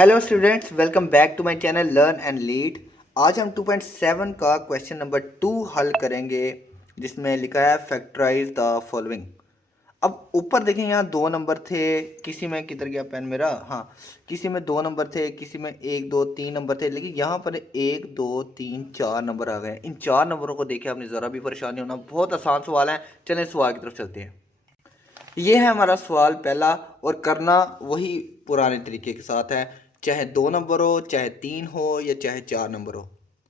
Hello students, welcome back to my channel learn and lead. आज हम 2.7 का question number 2 हल करेंगे, जिसमें लिखा है फैक्टराइज द फॉलोइंग। अब ऊपर देखें, यहाँ 2 नंबर थे, किसी में किधर गया पेन मेरा, हाँ, किसी में 2 नंबर थे, किसी में 1 2 3 नंबर थे, लेकिन यहाँ पर 1 2 3 4 नंबर आ गए। इन 4 नंबरों को देखे आपने ज़रा भी परेशान नहीं होना, बहुत आसान सवाल है। चलें सवाल की तरफ चलते हैं। ये है हमारा सवाल पहला, और करना वही पुराने तरीके के साथ है, चाहे 2 नंबर हो, चाहे 3 हो, या चाहे 4 नंबर हो।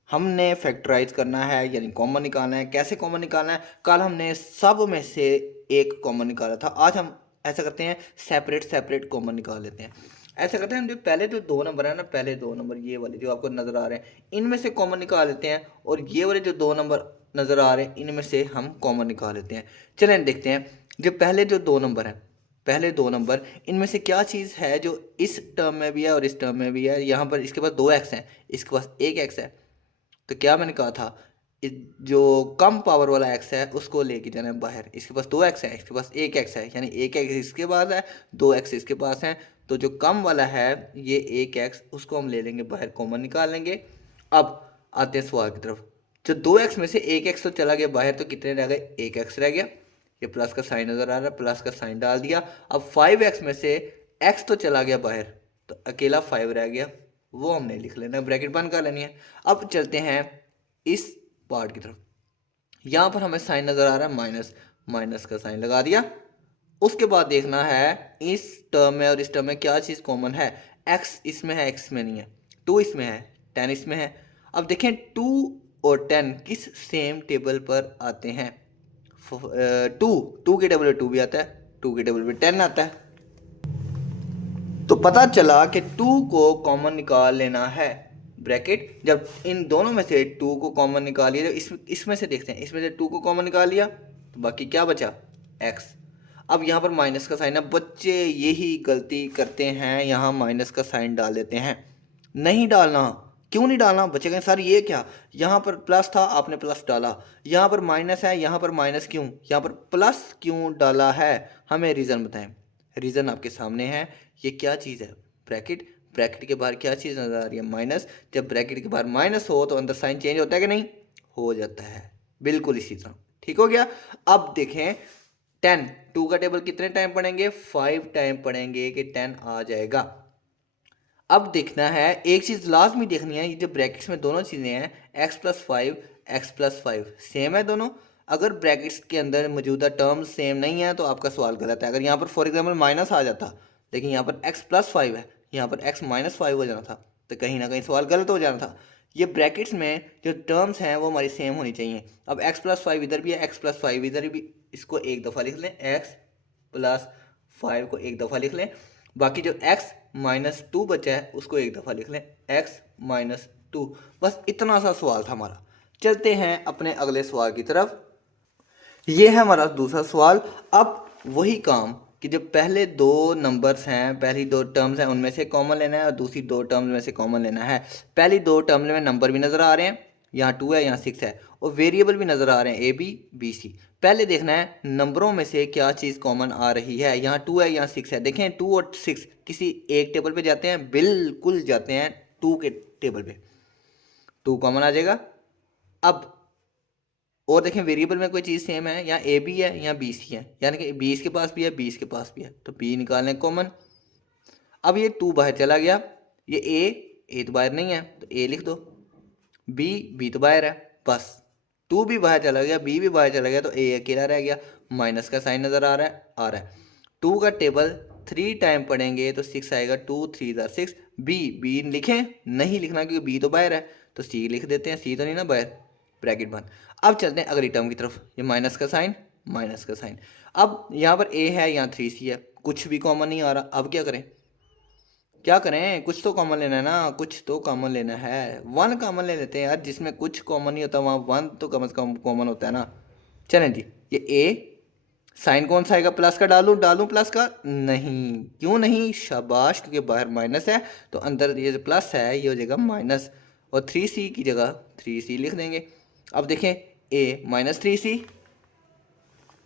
हमने फैक्टराइज करना है, यानी कॉमन निकालना है। कैसे कॉमन निकालना है? कल हमने सब में से एक कॉमन निकाला था, आज हम ऐसा करते हैं, सेपरेट सेपरेट कॉमन निकाल लेते हैं। ऐसा करते हैं, हम जो पहले जो 2 नंबर है ना, पहले 2 नंबर ये वाले जो आपको नज़र आ रहे हैं, इनमें से कॉमन निकाल लेते हैं, और ये वाले जो 2 नंबर नज़र आ रहे हैं, इनमें से हम कॉमन निकाल लेते हैं। चलें देखते हैं, जो पहले जो 2 नंबर हैं, पहले 2 नंबर, इनमें से क्या चीज़ है जो इस टर्म में भी है और इस टर्म में भी है। यहाँ पर इसके पास 2x हैं, इसके पास 1x है। तो क्या मैंने कहा था, जो कम पावर वाला x है उसको लेके जाना है बाहर। इसके पास 2x है, इसके पास 1x है, यानी 1x इसके पास है, 2x इसके पास है। तो जो कम वाला है ये 1x, उसको हम ले लेंगे बाहर, कॉमन निकाल लेंगे। अब आते हैं सवाल की तरफ। जो 2x में से 1x तो चला गया बाहर, तो कितने रह गए? 1x रह गया। ये प्लस का साइन नज़र आ रहा है, प्लस का साइन डाल दिया। अब 5x में से x तो चला गया बाहर, तो अकेला 5 रह गया, वो हमने लिख लेना है, ब्रैकेट बंद कर लेनी है। अब चलते हैं इस पार्ट की तरफ। यहाँ पर हमें साइन नज़र आ रहा है माइनस, माइनस का साइन लगा दिया। उसके बाद देखना है इस टर्म में और इस टर्म में क्या चीज़ कॉमन है। x इसमें है, x में नहीं है। 2 इसमें है, 10 इसमें है। अब देखें 2 और 10 किस सेम टेबल पर आते हैं। 2 के टेबल पे 2 भी आता है, 2 के टेबल पे 10 आता है। तो पता चला कि 2 को कॉमन निकाल लेना है। ब्रैकेट, जब इन दोनों में से 2 को कॉमन निकालिए, तो इसमें से देखते हैं, इसमें से 2 को कॉमन निकाल लिया तो बाकी क्या बचा? x। अब यहाँ पर माइनस का साइन है, बच्चे यही गलती करते हैं, यहाँ माइनस का साइन डाल देते हैं। नहीं डालना। क्यों नहीं डालना? बच्चे कहें सर ये क्या, यहाँ पर प्लस था आपने प्लस डाला, यहाँ पर माइनस है, यहाँ पर माइनस क्यों, यहाँ पर प्लस क्यों डाला है? हमें रीज़न बताएं। रीज़न आपके सामने है। ये क्या चीज़ है? ब्रैकेट। ब्रैकेट के बाहर क्या चीज़ नज़र आ रही है? माइनस। जब ब्रैकेट के बाहर माइनस हो तो अंदर साइन चेंज होता है कि नहीं? हो जाता है, बिल्कुल इसी तरह। ठीक हो गया। अब देखें 10, 2 का टेबल कितने टाइम पढ़ेंगे? 5 टाइम पढ़ेंगे कि 10 आ जाएगा। अब देखना है, एक चीज़ लाजमी देखनी है, ये जो ब्रैकेट्स में दोनों चीज़ें हैं, x+5, x+5 सेम है दोनों। अगर ब्रैकेट्स के अंदर मौजूदा टर्म सेम नहीं है तो आपका सवाल गलत है। अगर यहाँ पर फॉर एग्जांपल माइनस आ जाता, लेकिन यहाँ पर x+5 है, यहाँ पर x-5 हो जाना था, तो कहीं ना कहीं सवाल गलत हो जाना था। ये ब्रैकेट्स में जो टर्म्स हैं वो हमारी सेम होनी चाहिए। अब x+5 इधर भी है, x+5 इधर भी, इसको एक दफ़ा लिख लें, x+5 को एक दफ़ा लिख लें। बाकी जो x-2 बचा है उसको एक दफ़ा लिख लें, x-2। बस इतना सा सवाल था हमारा। चलते हैं अपने अगले सवाल की तरफ। ये है हमारा दूसरा सवाल। अब वही काम कि जो पहले 2 नंबर्स हैं, पहली 2 टर्म्स हैं, उनमें से कॉमन लेना है और दूसरी 2 टर्म्स में से कॉमन लेना है। पहली 2 टर्म्स में नंबर भी नज़र आ रहे हैं, यहाँ 2 है, यहाँ 6 है, और वेरिएबल भी नज़र आ रहे हैं, a b c। पहले देखना है नंबरों में से क्या चीज़ कॉमन आ रही है। यहाँ 2 है, यहाँ 6 है। देखें 2 और 6 किसी एक टेबल पे जाते हैं? बिल्कुल जाते हैं 2 के टेबल पे, 2 कॉमन आ जाएगा। अब और देखें वेरिएबल में कोई चीज़ सेम है, यहाँ ए बी है, यहाँ बी सी है, यानी कि 20 के पास भी है, 20 के पास भी है, तो बी निकालने कॉमन। अब ये 2 बाहर चला गया, ये ए तो बाहर नहीं है तो ए लिख दो, बी तो बाहर है, बस 2 भी बाहर चला गया, बी भी बाहर चला गया, तो ए अकेला रह गया। माइनस का साइन नज़र आ रहा है। 2 का टेबल 3 टाइम पढ़ेंगे तो 6 आएगा, 2 3 6। बी लिखें? नहीं लिखना क्योंकि बी तो बाहर है, तो सी लिख देते हैं, सी तो नहीं ना बाहर, ब्रैकेट बंद। अब चलते हैं अगली टर्म की तरफ। ये माइनस का साइन, माइनस का साइन। अब यहाँ पर ए है, यहाँ 3c है, कुछ भी कॉमन नहीं आ रहा। अब क्या करें? क्या करें? कुछ तो कॉमन लेना है ना, कुछ तो कॉमन लेना है। 1 कॉमन ले लेते हैं यार, जिसमें कुछ कॉमन नहीं होता वहाँ 1 तो कम से कम कॉमन होता है ना। चलें जी, ये ए, साइन कौन सा आएगा? प्लस का डालूं? डालूं प्लस का? नहीं। क्यों नहीं? शाबाश, क्योंकि बाहर माइनस है तो अंदर ये जो प्लस है ये हो जाएगा माइनस, और 3c की जगह 3c लिख देंगे। अब देखें a-3c,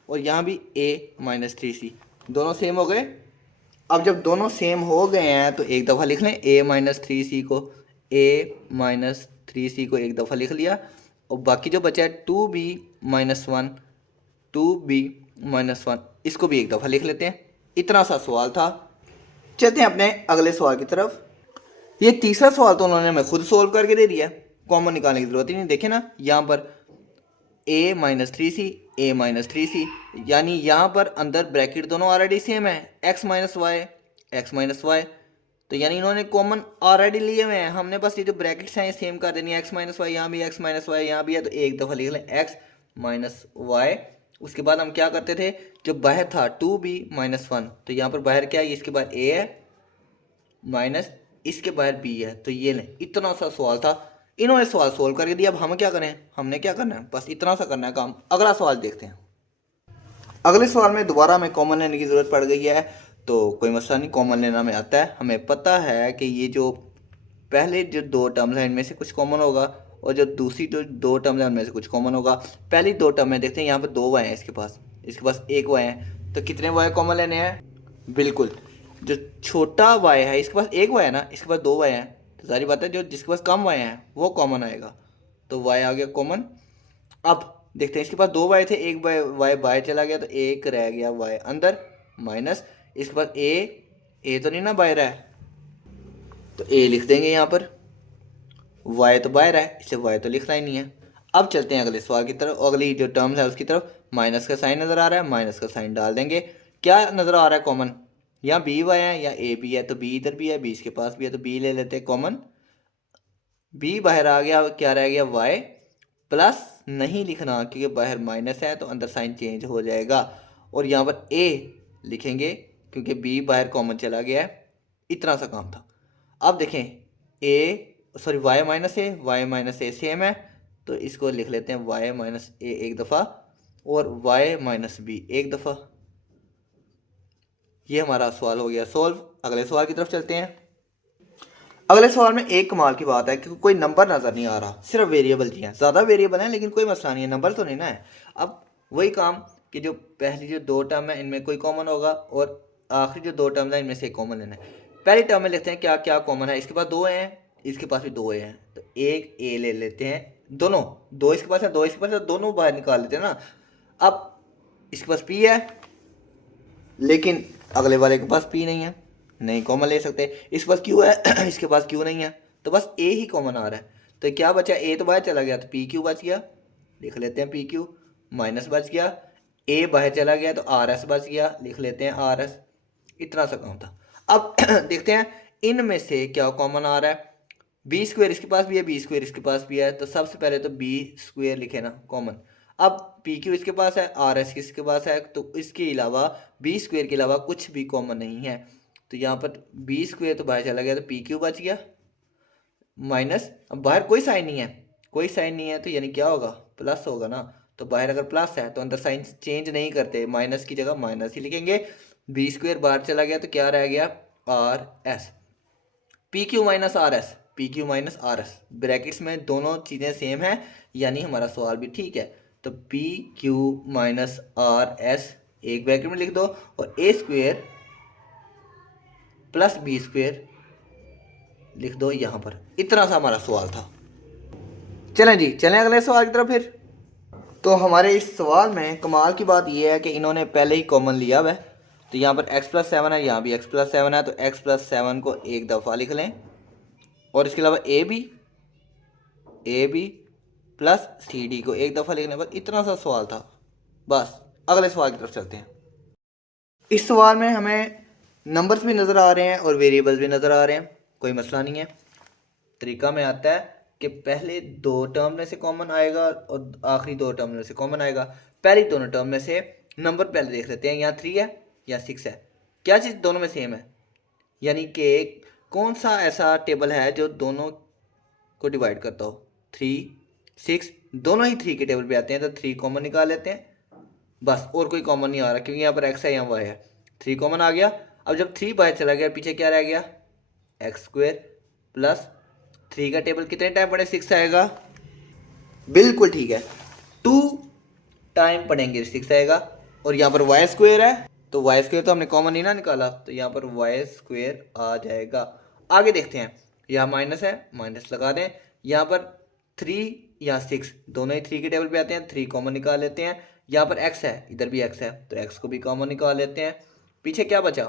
और यहाँ भी a-3c, दोनों सेम हो गए। अब जब दोनों सेम हो गए हैं तो एक दफ़ा लिख लें a माइनस थ्री सी को, a माइनस थ्री सी को एक दफ़ा लिख लिया, और बाकी जो बचा है 2b-1, 2b-1 इसको भी एक दफ़ा लिख लेते हैं। इतना सा सवाल था। चलते हैं अपने अगले सवाल की तरफ। ये तीसरा सवाल तो उन्होंने हमें खुद सोल्व करके दे दिया, कॉमन निकालने की ज़रूरत ही नहीं। देखें ना यहाँ पर a minus three C, A minus three C, यानी यहाँ पर अंदर ब्रैकेट दोनों ऑलरेडी सेम है, x minus Y, X minus Y, तो यानी इन्होंने कॉमन ऑलरेडी लिए हुए हैं। हमने बस ये जो ब्रैकेट्स हैं ये सेम कर देनी है, x माइनस वाई यहाँ भी, x माइनस वाई यहाँ भी है, तो एक दफ़ा लिख लें x माइनस वाई। उसके बाद हम क्या करते थे, जो बाहर था 2b-1, तो यहाँ पर बाहर क्या है, इसके बाद a है माइनस इसके बाहर b है, तो ये लें। इतना सा सवाल था, इन्होंने सवाल सोल्व करके दिया। अब हम क्या करें, हमने क्या करना है, बस इतना सा करना है काम। अगला सवाल देखते हैं। अगले सवाल में दोबारा हमें कॉमन लेने की ज़रूरत पड़ गई है, तो कोई मसला नहीं, कॉमन लेना हमें आता है। हमें पता है कि ये जो पहले जो दो टर्म्स हैं इनमें से कुछ कॉमन होगा, और जो दूसरी जो दो टर्म्स हैं उनमें से कुछ कॉमन होगा। पहली दो टर्म में देखते हैं, यहाँ पर दो वाई हैं इसके पास एक वाई है, तो कितने वाई कॉमन लेने हैं। बिल्कुल, जो छोटा वाई है इसके पास एक वाई है ना, इसके पास दो वाई हैं, तो सारी बात है जो जिसके पास कम वाई हैं वो कॉमन आएगा, तो वाई आ गया कॉमन। अब देखते हैं, इसके पास दो वाई थे, एक वाई वाई बाहर चला गया, तो एक रह गया वाई अंदर, माइनस इसके पास ए तो नहीं ना बाहर है, तो ए लिख देंगे यहाँ पर। वाई तो बाहर है इसलिए वाई तो लिखना ही नहीं है। अब चलते हैं अगले सवाल की तरफ, अगली जो टर्म्स है उसकी तरफ। माइनस का साइन नज़र आ रहा है, माइनस का साइन डाल देंगे। क्या नज़र आ रहा है कॉमन, यहाँ बी वाई है या ए बी है, तो बी इधर भी है, बी इसके पास भी है, तो बी ले लेते हैं कॉमन। बी बाहर आ गया, क्या रह गया वाई, प्लस नहीं लिखना क्योंकि बाहर माइनस है तो अंदर साइन चेंज हो जाएगा, और यहाँ पर ए लिखेंगे क्योंकि बी बाहर कॉमन चला गया है। इतना सा काम था। अब देखें वाई माइनस ए सेम है, तो इसको लिख लेते हैं वाई माइनस ए एक दफ़ा और वाई माइनस बी एक दफ़ा। ये हमारा सवाल हो गया सोल्व। अगले सवाल की तरफ चलते हैं। अगले सवाल में एक कमाल की बात है कि कोई नंबर नज़र नहीं आ रहा, सिर्फ वेरिएबल जी हैं। ज़्यादा वेरिएबल हैं लेकिन कोई मसला नहीं है, नंबर तो नहीं ना है। अब वही काम कि जो पहली जो दो टर्म है इनमें कोई कॉमन होगा, और आखिरी जो दो टर्म है इनमें से एक कॉमन लेना है। पहली टर्म में लिखते हैं क्या क्या कॉमन है। इसके पास दो हैं, इसके पास भी दो हैं, तो एक ए ले लेते हैं। दोनों दो इसके पास है, दो इसके पास है, दोनों बाहर निकाल लेते हैं ना। अब इसके पास पी है, लेकिन अगले वाले के पास पी नहीं है, नहीं कॉमन ले सकते। इसके पास क्यू है इसके पास क्यू नहीं है, तो बस ए ही कॉमन आ रहा है। तो क्या बचा, ए तो बाहर चला गया तो पी क्यू बच गया, लिख लेते हैं पी क्यू। माइनस बच गया, ए बाहर चला गया तो आर एस बच गया, लिख लेते हैं आर एस। इतना सा काम था। अब देखते हैं इनमें से क्या कॉमन आ रहा है। बी स्क्वेयर इसके पास भी है, बी स्क्वेयर इसके पास भी है, तो सबसे पहले तो बी स्क्वेयर लिखे ना कॉमन। अब पी क्यू इसके पास है, आर एस किसके पास है, तो इसके अलावा बी स्क्वेयर के अलावा कुछ भी कॉमन नहीं है, तो यहाँ पर बी स्क्वेयर तो बाहर चला गया तो पी क्यू बच गया, माइनस अब बाहर कोई साइन नहीं है, कोई साइन नहीं है तो यानी क्या होगा, प्लस होगा ना। तो बाहर अगर प्लस है तो अंदर साइन चेंज नहीं करते, माइनस की जगह माइनस ही लिखेंगे। बी स्क्वेयर बाहर चला गया तो क्या रह गया, R S. P Q minus R S, P Q minus R S, brackets में दोनों चीज़ें सेम हैं, यानी हमारा सवाल भी ठीक है। तो P Q minus R S एक ब्रैकेट में लिख दो, और ए स्क्वेयर प्लस बी स्क्वेयर लिख दो यहाँ पर। इतना सा हमारा सवाल था। चलें जी, चलें अगले सवाल की तरफ फिर। तो हमारे इस सवाल में कमाल की बात यह है कि इन्होंने पहले ही कॉमन लिया हुआ है, तो यहाँ पर x+7 है, यहाँ भी x+7 है, तो x+7 को एक दफ़ा लिख लें, और इसके अलावा A B plus C D को एक दफ़ा लिखने पर। इतना सा सवाल था बस। अगले सवाल की तरफ चलते हैं। इस सवाल में हमें नंबर्स भी नज़र आ रहे हैं और वेरिएबल्स भी नज़र आ रहे हैं, कोई मसला नहीं है। तरीका में आता है कि पहले दो टर्म में से कॉमन आएगा और आखिरी दो टर्म में से कॉमन आएगा। पहली दोनों टर्म में से नंबर पहले देख लेते हैं, यहाँ 3 है या 6 है, क्या चीज़ दोनों में सेम है, यानी कि कौन सा ऐसा टेबल है जो दोनों को डिवाइड करता हो। 3 6 दोनों ही 3 के टेबल पे आते हैं, तो 3 कॉमन निकाल लेते हैं बस, और कोई कॉमन नहीं आ रहा क्योंकि यहाँ पर x है यहाँ y है। 3 कॉमन आ गया। अब जब 3 बाहर चला गया पीछे क्या रह गया, एक्स स्क्वेयर प्लस 3 का टेबल कितने टाइम पढ़े, 6 आएगा, बिल्कुल ठीक है, 2 टाइम पढ़ेंगे 6 आएगा। और यहाँ पर वाई स्क्वेयर है तो वाई स्क्वेयर तो हमने कॉमन नहीं ना निकाला, तो यहाँ पर वाई स्क्वेयर आ जाएगा। आगे देखते हैं, यहाँ माइनस है, माइनस लगा दें। यहाँ पर 3 या 6 दोनों ही 3 के टेबल पे आते हैं, 3 कॉमन निकाल लेते हैं। यहाँ पर x है, इधर भी x है, तो x को भी कॉमन निकाल लेते हैं। पीछे क्या बचा,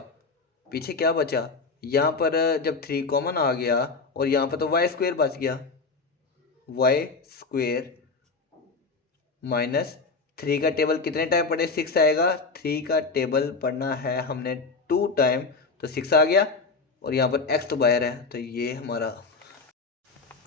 पीछे क्या बचा, यहाँ पर जब 3 कॉमन आ गया और यहाँ पर तो वाई स्क्वेयर बच गया, वाई स्क्वेयर माइनस 3 का टेबल कितने टाइम पढ़े, 6 आएगा। 3 का टेबल पढ़ना है हमने 2 टाइम, तो 6 आ गया। और यहाँ पर x तो बाहर है, तो ये हमारा।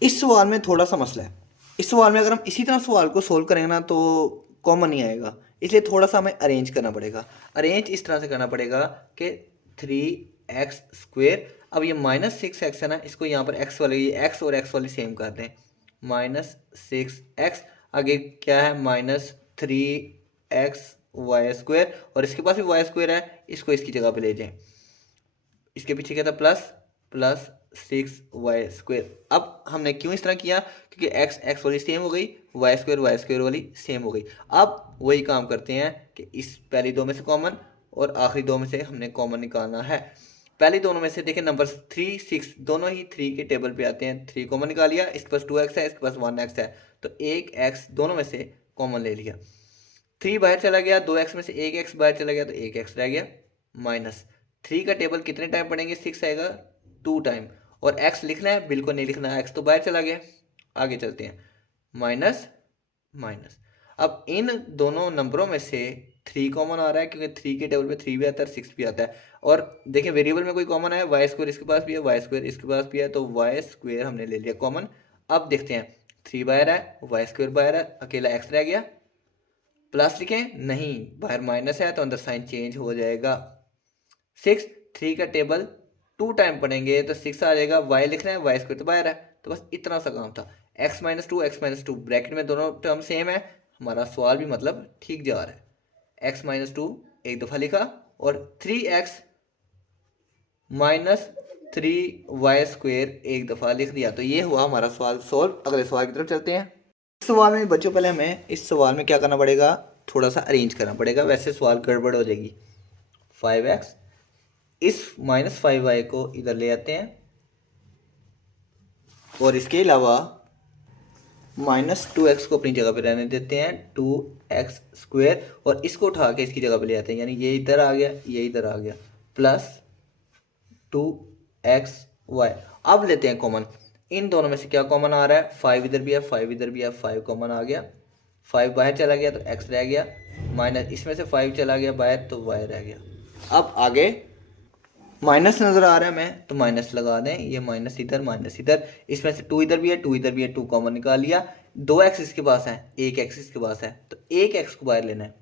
इस सवाल में थोड़ा सा मसला है। इस सवाल में अगर हम इसी तरह सवाल को सोल्व करेंगे ना तो कॉमन नहीं आएगा, इसलिए थोड़ा सा हमें अरेंज करना पड़ेगा। अरेंज इस तरह से करना पड़ेगा कि 3x², अब ये -6x है ना, इसको यहाँ पर x वाले, ये x और x वाली सेम कर दें। -6x, आगे क्या है -3xy², और इसके पास भी y² है, इसको इसकी जगह पे ले जाएं। इसके पीछे क्या था, प्लस 6y²। अब हमने क्यों इस तरह किया, क्योंकि x वाली सेम हो गई, y² वाली सेम हो गई। अब वही काम करते हैं कि इस पहली दो में से कॉमन और आखिरी दो में से हमने कॉमन निकालना है। पहले दोनों में से देखें, नंबर 3, 6 दोनों ही 3 के टेबल पे आते हैं, 3 कॉमन निकाल लिया। इसके पास 2x है, इसके पास 1x है, तो 1x दोनों में से कॉमन ले लिया। 3 बाहर चला गया, 2x में से 1x बाहर चला गया, तो 1x रह गया। माइनस 3 का टेबल कितने टाइम पढ़ेंगे, 6 आएगा 2 टाइम। और x लिखना है, बिल्कुल नहीं लिखना है, x तो बाहर चला गया। आगे चलते हैं, माइनस माइनस। अब इन दोनों नंबरों में से 3 कॉमन आ रहा है, क्योंकि 3 के टेबल पे 3 भी आता है, 6 भी आता है। और देखिए वेरिएबल में कोई कॉमन है, y² इसके पास भी है, y² इसके पास भी है, तो y² हमने ले लिया कॉमन। अब देखते हैं, 3 बाहर है, y² बाहर है, अकेला x रह गया। प्लस लिखें, नहीं, बाहर माइनस है तो अंदर साइन चेंज हो जाएगा। 6, 3 का टेबल 2 टाइम पढ़ेंगे तो 6 आ जाएगा। y लिखना है, y² तो बाहर है, तो बस इतना सा काम था। x - 2 ब्रैकेट में दोनों टर्म सेम है, हमारा सवाल भी मतलब ठीक जा रहा है। x - 2 एक दफ़ा लिखा, और 3x - 3y² एक दफ़ा लिख दिया। तो ये हुआ हमारा सवाल सोल्व। अगले सवाल की तरफ चलते हैं। इस सवाल में बच्चों, पहले हमें इस सवाल में क्या करना पड़ेगा, थोड़ा सा अरेंज करना पड़ेगा, वैसे सवाल गड़बड़ हो जाएगी। 5x, इस -5y को इधर ले आते हैं, और इसके अलावा -2x को अपनी जगह पे रहने देते हैं, 2x², और इसको उठा के इसकी जगह पे ले आते हैं, यानी ये इधर आ गया, ये इधर आ गया, प्लस 2xy। अब लेते हैं कॉमन, इन दोनों में से क्या कॉमन आ रहा है, 5 इधर भी है, 5 इधर भी है, 5 कॉमन आ गया। 5 बाहर चला गया तो x रह गया, माइनस इसमें से 5 चला गया बाहर तो y रह गया। अब आगे माइनस नज़र आ रहा है हमें, तो माइनस लगा दें, ये माइनस इधर, इसमें से 2 इधर भी है, 2 इधर भी है, 2 कॉमन निकाल लिया। 2x इसके पास है, 1x इसके पास है, तो 1x को बाहर लेना है।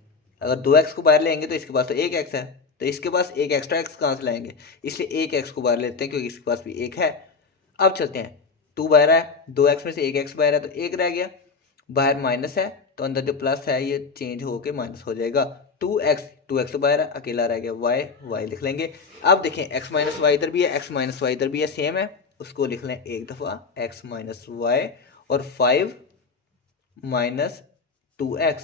अगर 2x को बाहर लेंगे तो इसके पास तो 1x है, तो इसके पास एक एक्स्ट्रा x कहाँ से लाएंगे, इसलिए 1x को बाहर लेते हैं, क्योंकि इसके पास भी 1 है। अब चलते हैं, 2 बाहर है, 2x में से 1x बाहर है, तो 1 रह गया। बाहर माइनस है, तो अंदर जो प्लस है ये चेंज होके माइनस हो जाएगा। 2x तो बाहर है, अकेला रह गया y लिख लेंगे। अब देखें, x - y इधर भी है, x - y इधर भी है, सेम है, उसको लिख लें एक दफ़ा, x - y, और 5 - 2x।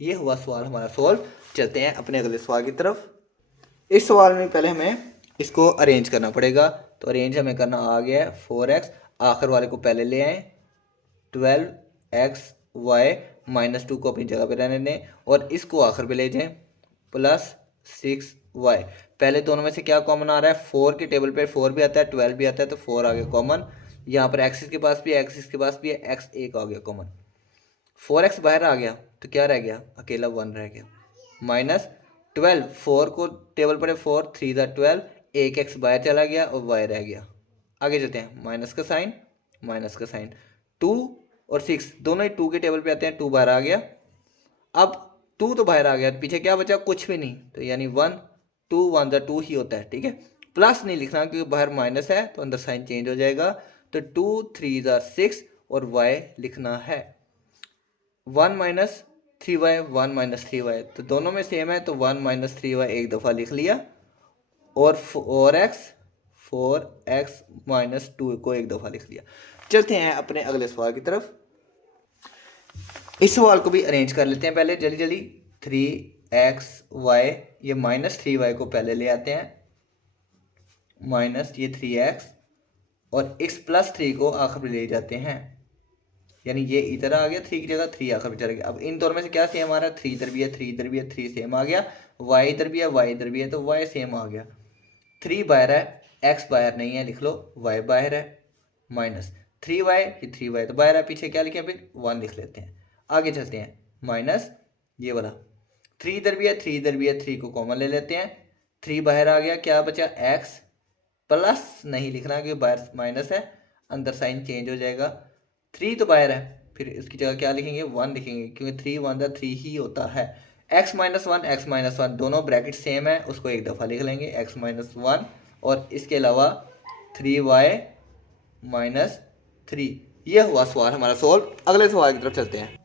ये हुआ सवाल हमारा सॉल्व। चलते हैं अपने अगले सवाल की तरफ। इस सवाल में पहले हमें इसको अरेंज करना पड़ेगा, तो अरेंज हमें करना आ गया है। 4x, आखिर वाले को पहले ले आएँ, 12xy -2 को अपनी जगह पे रहने दें, और इसको आखिर पे ले जाएं, प्लस 6y। पहले दोनों में से क्या कॉमन आ रहा है, 4 के टेबल पे 4 भी आता है, 12 भी आता है, तो 4 आ गया कॉमन। यहाँ पर x के पास भी है, x इसके पास भी है, x एक आ गया कॉमन। 4x बाहर आ गया तो क्या रह गया, अकेला 1 रह गया। -12, 4 को टेबल पर 4, 3 × 12, 1x बाहर चला गया और y रह गया। आगे चलते हैं, माइनस का साइन, 2 और 6 दोनों ही 2 के टेबल पे आते हैं, 2 बाहर आ गया। अब 2 तो बाहर आ गया, पीछे क्या बचा, कुछ भी नहीं, तो यानी 1, 2 1 × 2 ही होता है, ठीक है। प्लस नहीं लिखना क्योंकि बाहर माइनस है, तो अंदर साइन चेंज हो जाएगा, तो 2 3 × 6, और y लिखना है 1 - 3y, 1 - 3y, तो दोनों में सेम है, तो 1 - 3y एक दफ़ा लिख लिया, और 4x - 2 को एक दफ़ा लिख लिया। चलते हैं अपने अगले सवाल की तरफ। इस सवाल को भी अरेंज कर लेते हैं पहले जल्दी जल्दी। 3 एक्स वाई, ये -3y को पहले ले आते हैं, माइनस ये 3x और x+3 को आखिर में ले जाते हैं, यानी ये इधर आ गया, 3 की जगह 3 आखिर में चला गया। अब इन दोनों में से क्या सेम आ रहा है, 3 इधर भी है, 3 इधर भी है, 3 सेम आ गया, y इधर भी है, y इधर भी है, तो y सेम आ गया। 3 बाहर है, x बाहर नहीं है, लिख लो y बाहर है, माइनस 3y, ये 3y तो बाहर है, पीछे क्या लिखे फिर 1 लिख लेते हैं। आगे चलते हैं, माइनस ये वाला 3 इधर भी है, 3 इधर भी है, 3 को कॉमन ले लेते हैं, 3 बाहर आ गया, क्या बचा x प्लस नहीं लिखना क्योंकि बाहर माइनस है, अंदर साइन चेंज हो जाएगा, 3 तो बाहर है, फिर इसकी जगह क्या लिखेंगे 1 लिखेंगे क्योंकि 3 1 3 ही होता है। x-1 दोनों ब्रैकेट सेम है, उसको एक दफ़ा लिख लेंगे x-1 और इसके अलावा 3y - 3। ये हुआ सवाल हमारा सोल्व। अगले सवाल की तरफ चलते हैं।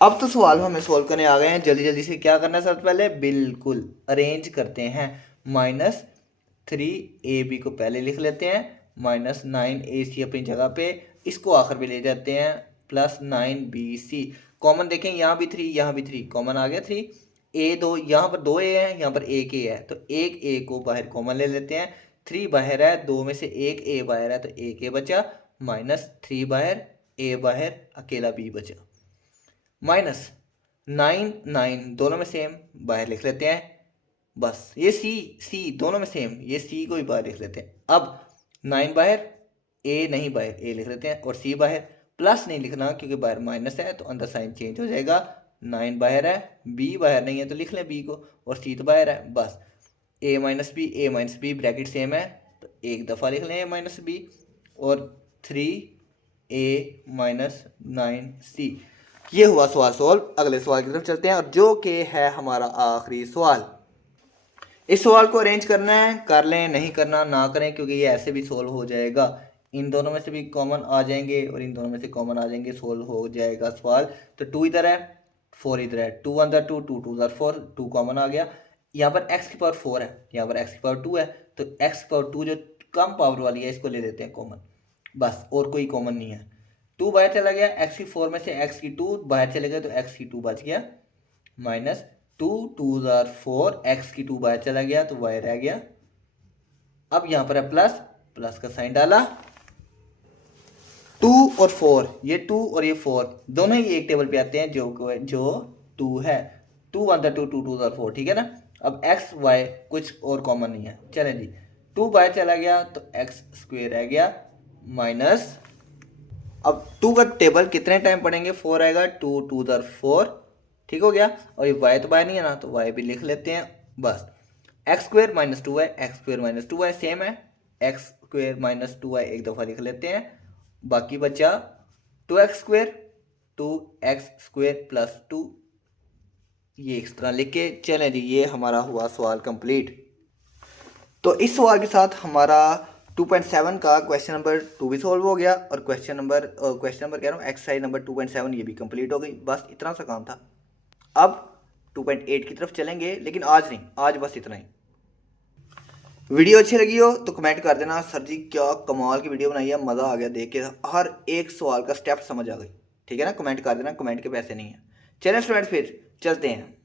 अब तो सवाल हमें सोल्व करने आ गए हैं, जल्दी जल्दी से क्या करना है सबसे पहले, बिल्कुल अरेंज करते हैं। -3ab को पहले लिख लेते हैं, -9ac अपनी जगह पे, इसको आखिर में ले जाते हैं, +9bc। कॉमन देखें, यहाँ भी 3 यहाँ भी 3 कॉमन आ गया, 3 a 2, यहाँ पर 2 a है, यहाँ पर एक a है, तो एक a को बाहर कॉमन ले लेते हैं, 3 बाहर है, 2 में से एक a बाहर है तो एक a बचा, -3 बाहर, a बाहर, अकेला b बचा, -9 दोनों में सेम, बाहर लिख लेते हैं, बस ये सी दोनों में सेम, ये सी को भी बाहर लिख लेते हैं। अब 9 बाहर, ए नहीं बाहर, ए लिख लेते हैं, और सी बाहर, प्लस नहीं लिखना क्योंकि बाहर माइनस है तो अंदर साइन चेंज हो जाएगा, 9 बाहर है, बी बाहर नहीं है तो लिख लें बी को, और सी तो बाहर है, बस ए माइनस बी ब्रैकेट सेम है तो एक दफ़ा लिख लें -b, और 3a - 9c। ये हुआ सवाल सोल्व। अगले सवाल की तरफ चलते हैं, और जो कि है हमारा आखिरी सवाल। इस सवाल को अरेंज करना है, कर लें, नहीं करना ना करें, क्योंकि ये ऐसे भी सोल्व हो जाएगा, इन दोनों में से भी कॉमन आ जाएंगे और इन दोनों में से कॉमन आ जाएंगे, सोल्व हो जाएगा सवाल। तो 2 इधर है, 4 इधर है, 2 1 2 2 2 4, 2 कॉमन आ गया, यहाँ पर x⁴ है, यहाँ पर x⁴ है, तो x⁴ जो कम पावर वाली है इसको ले लेते हैं कॉमन, बस और कोई कॉमन नहीं है। 2 बाहर चला गया, x⁴ में से x⁴ बाहर चले गए तो x⁴ बच गया, -2 2 4, x⁴ बाहर चला गया तो y रह गया। अब यहाँ पर है प्लस का साइन डाला, 2 और 4, ये 2 और ये 4 दोनों ही एक टेबल पे आते हैं, जो 2 है, 2 1 2 2 2 4, ठीक है ना। अब x y कुछ और कॉमन नहीं है, चलें जी, 2 बाहर चला गया तो x² रह गया, माइनस, अब 2 का टेबल कितने टाइम पढ़ेंगे, 4 आएगा, 2 2 4, ठीक हो गया, और ये y तो बाहर नहीं है ना तो y भी लिख लेते हैं, बस x² - 2y, x² - 2y same है, x² - 2y एक दफ़ा लिख लेते हैं, बाकी बचा 2x², 2x² + 2, ये इस तरह लिख के चलें जी, ये हमारा हुआ सवाल कंप्लीट। तो इस सवाल के साथ हमारा 2.7 का क्वेश्चन नंबर 2 भी सॉल्व हो गया, और क्वेश्चन नंबर कह रहा हूँ एक्सरसाइज नंबर 2.7 ये भी कंप्लीट हो गई, बस इतना सा काम था। अब 2.8 की तरफ चलेंगे, लेकिन आज नहीं, आज बस इतना ही। वीडियो अच्छी लगी हो तो कमेंट कर देना, सर जी क्या कमाल की वीडियो बनाई है, मज़ा आ गया देख के, हर एक सवाल का स्टेप समझ आ गई, ठीक है ना, कमेंट कर देना, कमेंट के पैसे नहीं है। चलें स्टूडेंट फिर चलते हैं।